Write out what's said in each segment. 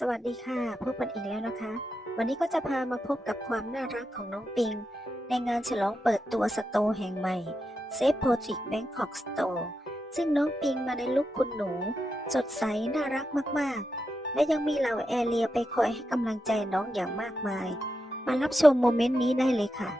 สวัสดีค่ะพบกันอีกแล้วนะคะ วันนี้ก็จะพามาพบกับความน่ารักของน้องปิง ในงานฉลองเปิดตัวสโตร์แห่งใหม่เซฟโพ r o j e c t b a n g k ต k s ซึ่งน้องปิงมาในลุกคุณหนูสดใสน่ารักมากๆ และยังมีเหล่าแอเรียไปคอยให้กำลังใจน้องอย่างมากมาย มารับชมโมเมนต์นี้ได้เลยค่ะ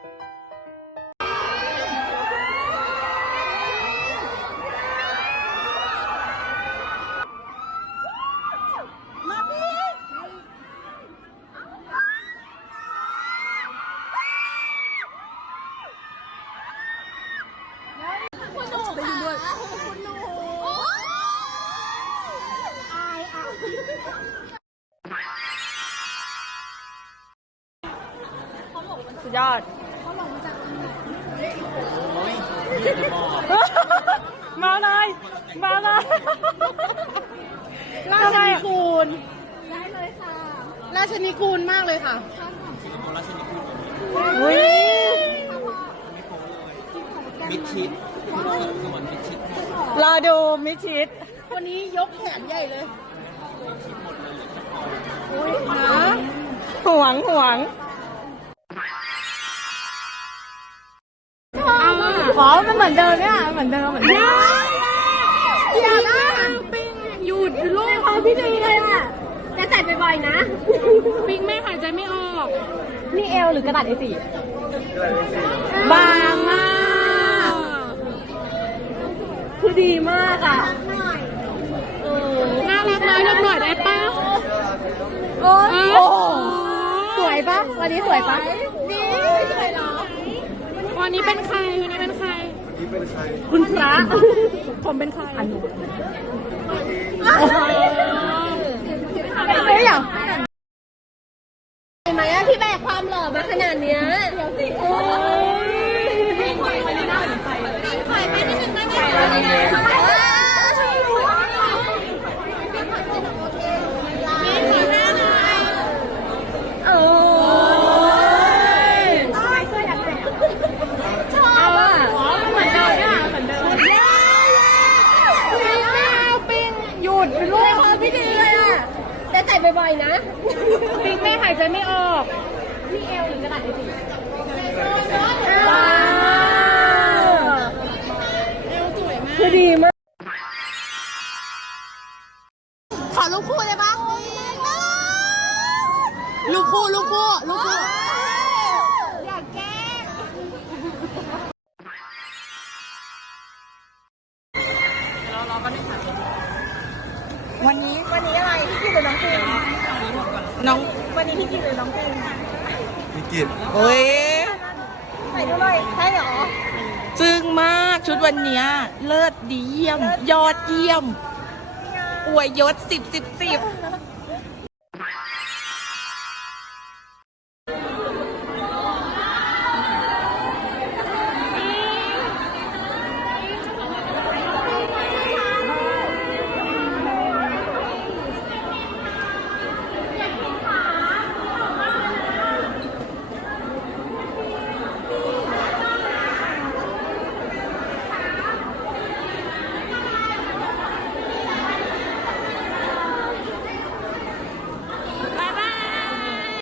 ุดยอดมาเลย มาเลยราชนิคูณได้เลยค่ะ ราชนิคูณมากเลยค่ะวิ่ราชนมิชิตรอดูมิชิตวันนี้ยกแขนใหญ่เลย หวังหวังขอมันเหมือนเดิมเนี่ย เหมือนเดิม เหมือนเดิมอย่าไปปิ้งหยุดลกพอพี่ดีเลยอ่ะจะใส่บ่อยๆนะปิ้งไม่หายใจไม่ออก นี่เอลหรือกระดาษไอี4บางมากคือดีมากอ่ะน่ารักน้อยน้อยได้ป่ะโอ้สวยป่ะ วันนี้สวยป่ะันนี้เป็นใครวันนี้เป็นใครวันนี้เป็นใคร คุณพระผมเป็นใครไม่ได้หรอไหมอะพี่แบกความหล่อมาขนาดเนี้ยโอ้ยไม่ไหวไม่ได้ไม่ไหวไม่ได้ไม่ไหวไม่ได้นเป็นรูปพี่ดีเลยอ่ะ แต่ใส่บ่อยๆนะ ปี๊กไม่หายใจไม่ออกพี่เอลกระดาษดีมาก ขอลูกคู่เลยปะลูกคู่ ลูกคู่ลูกคู่ อยากแก้ เราเราก็ได้ถ่ายวันนี้วันนี้อะไร พี่กิตหรือน้องกินน้องวันนี้พี่กิตหรือน้องเพิงพี่กิตเฮ้ย ใส่ด้วยใช่หรอจึงมากชุดวันนี้ เลิศดีเยี่ยมยอดเยี่ยมอวยยศสิบสิบสิบ